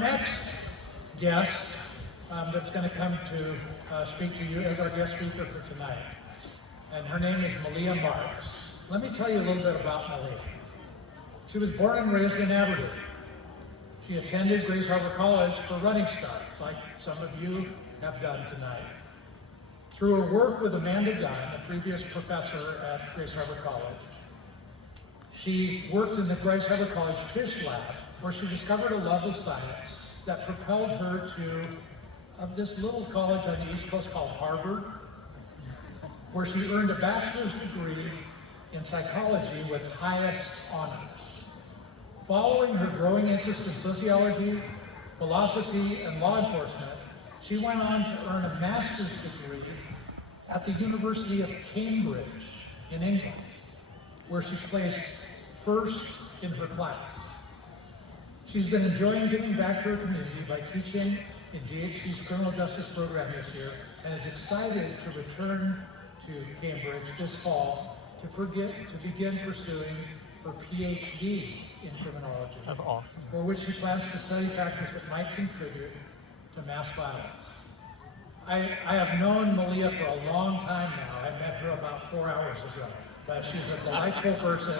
next guest that's going to come to speak to you as our guest speaker for tonight, and her name is Malia Marks. Let me tell you a little bit about Malia. She was born and raised in Aberdeen. She attended Grace Harbor College for Running Start, like some of you have done tonight. Through her work with Amanda Dunn, a previous professor at Grace Harbor College, she worked in the Grace Harbor College Fish Lab, where she discovered a love of science that propelled her to this little college on the East Coast called Harvard, where she earned a bachelor's degree in psychology with highest honors. Following her growing interest in sociology, philosophy, and law enforcement, she went on to earn a master's degree at the University of Cambridge in England, where she placed first in her class. She's been enjoying giving back to her community by teaching in GHC's criminal justice program this year, and is excited to return to Cambridge this fall to begin pursuing her PhD in criminology. That's awesome. For which she plans to study factors that might contribute to mass violence. I have known Malia for a long time now. I met her about 4 hours ago, but she's a delightful person,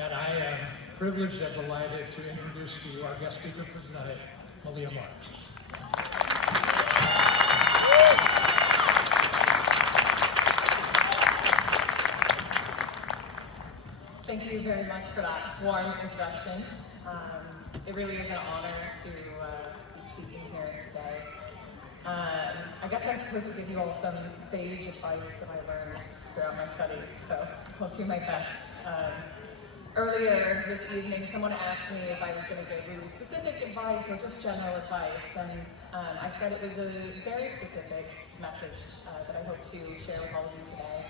and I am privileged and delighted to introduce to you our guest speaker for tonight, Malia Marks. Thank you very much for that warm introduction. It really is an honor to be speaking here today. I guess I'm supposed to give you all some sage advice that I learned throughout my studies, so I'll do my best. Earlier this evening, someone asked me if I was going to give really specific advice or just general advice, and I said it was a very specific message that I hope to share with all of you today,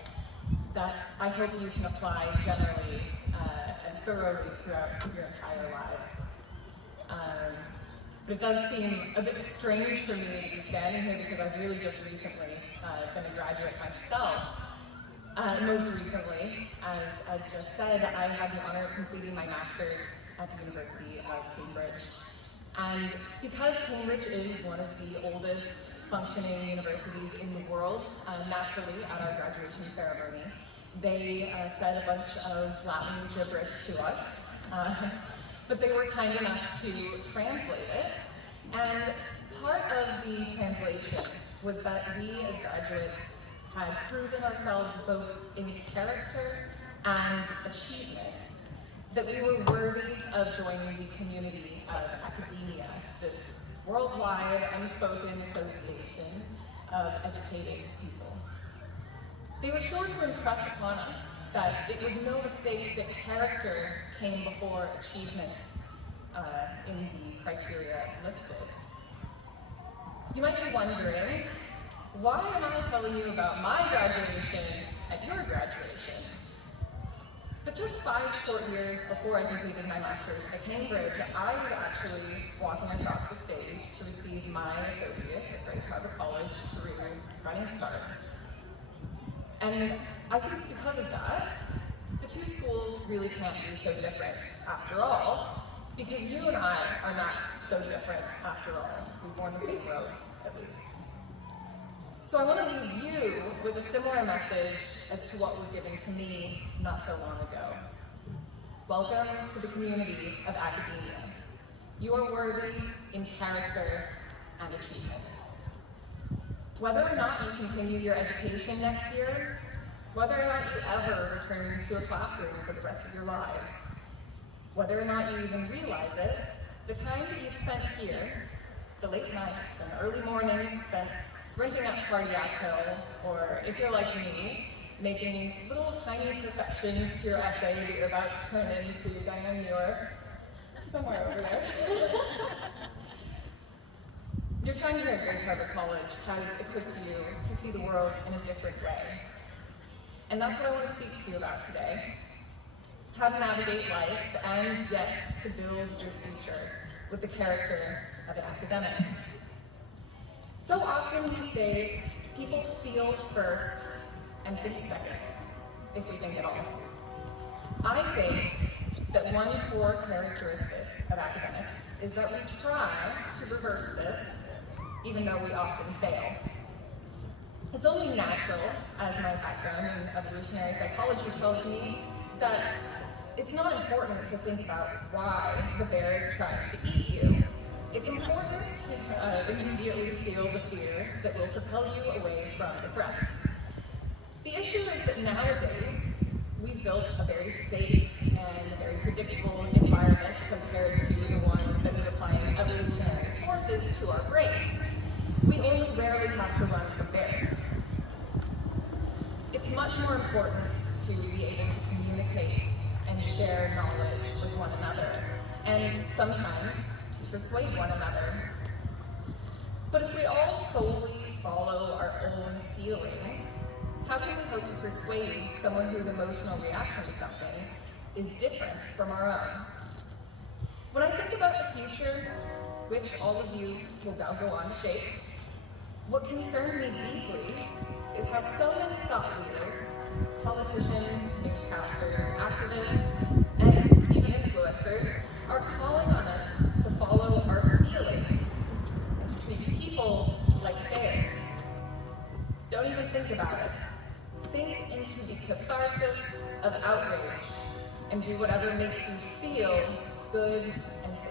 that I hope you can apply generally and thoroughly throughout your entire lives. But it does seem a bit strange for me to be standing here because I've really just recently been a graduate myself. Most recently, as I just said, I had the honor of completing my master's at the University of Cambridge. And because Cambridge is one of the oldest functioning universities in the world, naturally at our graduation ceremony, they said a bunch of Latin gibberish to us, but they were kind enough to translate it. And part of the translation was that we as graduates had proven ourselves both in character and achievements, that we were worthy of joining the community of academia, this worldwide unspoken association of educating people. They were sure to impress upon us that it was no mistake that character came before achievements in the criteria listed. You might be wondering, why am I telling you about my graduation at your graduation? But just 5 short years before I completed my master's at Cambridge, I was actually walking across the stage to receive my associates at Grace Harbor College through Running Start. And I think because of that, the two schools really can't be so different after all, because you and I are not so different after all. We've worn the same robes, at least. So I want to leave you with a similar message as to what was given to me not so long ago. Welcome to the community of academia. You are worthy in character and achievements. Whether or not you continue your education next year, whether or not you ever return to a classroom for the rest of your lives, whether or not you even realize it, the time that you've spent here, the late nights and early mornings spent sprinting up Cardiac Hill, or if you're like me, making little tiny perfections to your essay that you're about to turn into Diane Muir, somewhere over there. Your time here at Grace Harbor College has equipped you to see the world in a different way. And that's what I want to speak to you about today. How to navigate life, and yes, to build your future with the character of an academic. So often these days, people feel first and think second, if we think at all. I think that one core characteristic of academics is that we try to reverse this, even though we often fail. It's only natural, as my background in evolutionary psychology tells me, that it's not important to think about why the bear is trying to eat you. It's important to immediately feel the fear that will propel you away from the threat. The issue is that nowadays, we've built a very safe and very predictable environment compared to the one that was applying evolutionary forces to our brains. We only rarely have to run from bears. It's much more important to be able to communicate and share knowledge with one another, and sometimes to persuade one another. But if we all solely follow our own feelings, how can we hope to persuade someone whose emotional reaction to something is different from our own? When I think about the future, which all of you will now go on to shape, what concerns me deeply is how so many thought leaders, politicians, newscasters, activists, and even influencers are calling on us to follow our feelings and to treat people like bears. Don't even think about it. Sink into the catharsis of outrage and do whatever makes you feel good and safe.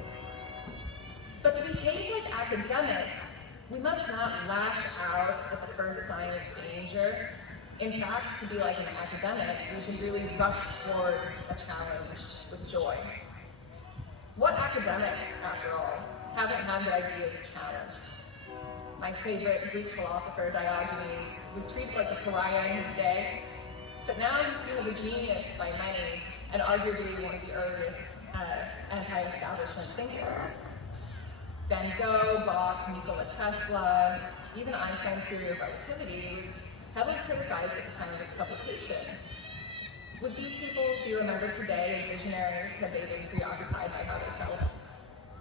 But to behave like academics, we must not lash out at the first sign of danger. In fact, to be like an academic, we should really rush towards a challenge with joy. What academic, after all, hasn't had their ideas challenged? My favorite Greek philosopher, Diogenes, was treated like a pariah in his day, but now he's seen as a genius by many, and arguably one of the earliest anti-establishment thinkers. Van Gogh, Bach, Nikola Tesla, even Einstein's theory of relativity was heavily criticized at the time of its publication. Would these people be remembered today as visionaries had they been preoccupied by how they felt?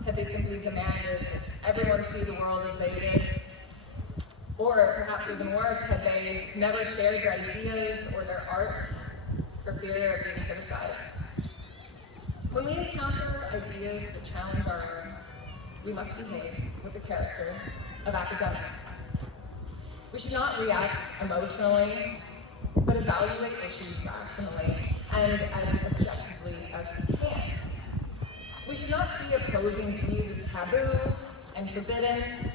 Had they simply demanded that everyone see the world as they did? Or perhaps even worse, had they never shared their ideas or their art for fear of being criticized? When we encounter ideas that challenge our own, we must behave with the character of academics. We should not react emotionally, but evaluate issues rationally and as objectively as we can. We should not see opposing views as taboo and forbidden,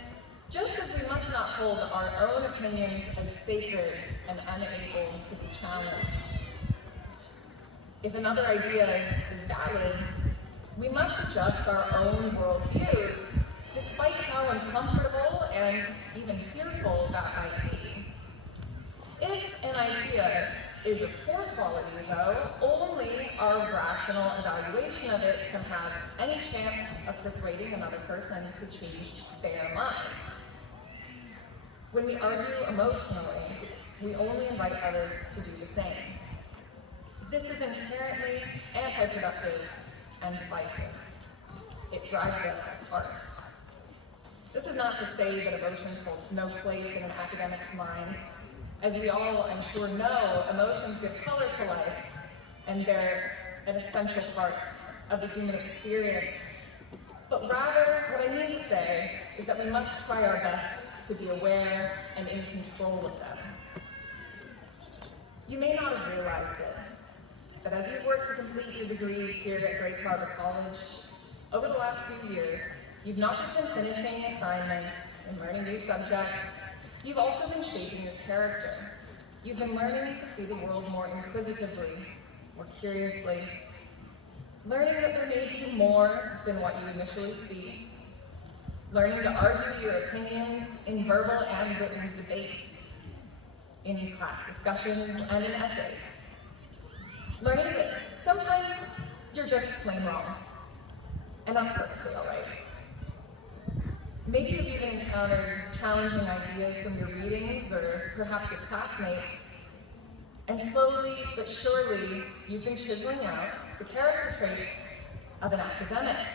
just as we must not hold our own opinions as sacred and unable to be challenged. If another idea is valid, we must adjust our own worldviews, despite how uncomfortable and even fearful that might be. If an idea is of poor quality, though, only our rational evaluation of it can have any chance of persuading another person to change their mind. When we argue emotionally, we only invite others to do the same. This is inherently anti-productive and divisive. It drives us apart. This is not to say that emotions hold no place in an academic's mind. As we all, I'm sure, know, emotions give color to life, and they're an essential part of the human experience. But rather, what I mean to say is that we must try our best to be aware and in control of them. You may not have realized it, but as you've worked to complete your degrees here at Grace Harbor College, over the last few years, you've not just been finishing assignments and learning new subjects, you've also been shaping your character. You've been learning to see the world more inquisitively, more curiously, learning that there may be more than what you initially see, learning to argue your opinions in verbal and written debates, in class discussions and in essays, learning that sometimes you're just plain wrong, and that's perfectly all right. Maybe you've even encountered challenging ideas from your readings or perhaps your classmates, and slowly but surely you've been chiseling out the character traits of an academic.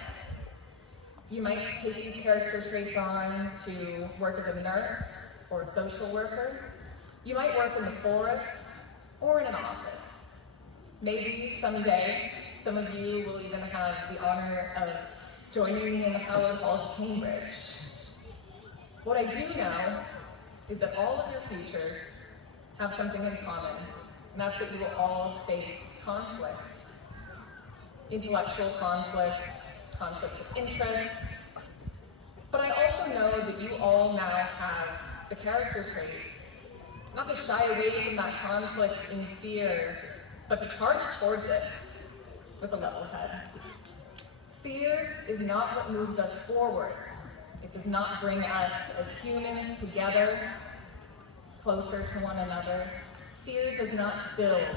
You might take these character traits on to work as a nurse or a social worker. You might work in the forest or in an office. Maybe someday some of you will even have the honor of joining me in the hallowed halls of Cambridge. What I do know is that all of your futures have something in common, and that's that you will all face conflict. Intellectual conflict, conflicts of interests, but I also know that you all now have the character traits, not to shy away from that conflict in fear, but to charge towards it with a level head. Fear is not what moves us forwards. It does not bring us as humans together, closer to one another. Fear does not build,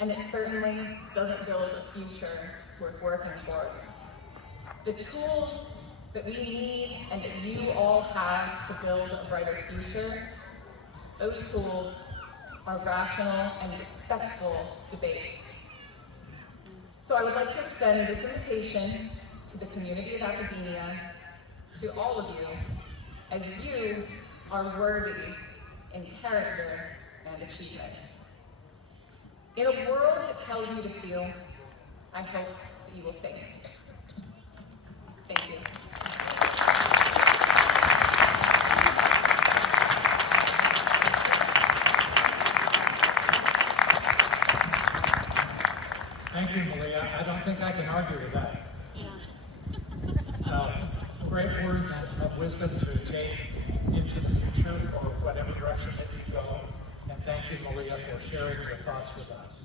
and it certainly doesn't build a future worth working towards. The tools that we need and that you all have to build a brighter future, those tools are rational and respectful debate. So I would like to extend this invitation to the community of academia, to all of you, as you are worthy in character and achievements. In a world that tells you to feel, I hope that you will think. Thank you. Thank you, Malia. I don't think I can argue with that. Great words of wisdom to take into the future or whatever direction that you go. And thank you, Malia, for sharing your thoughts with us.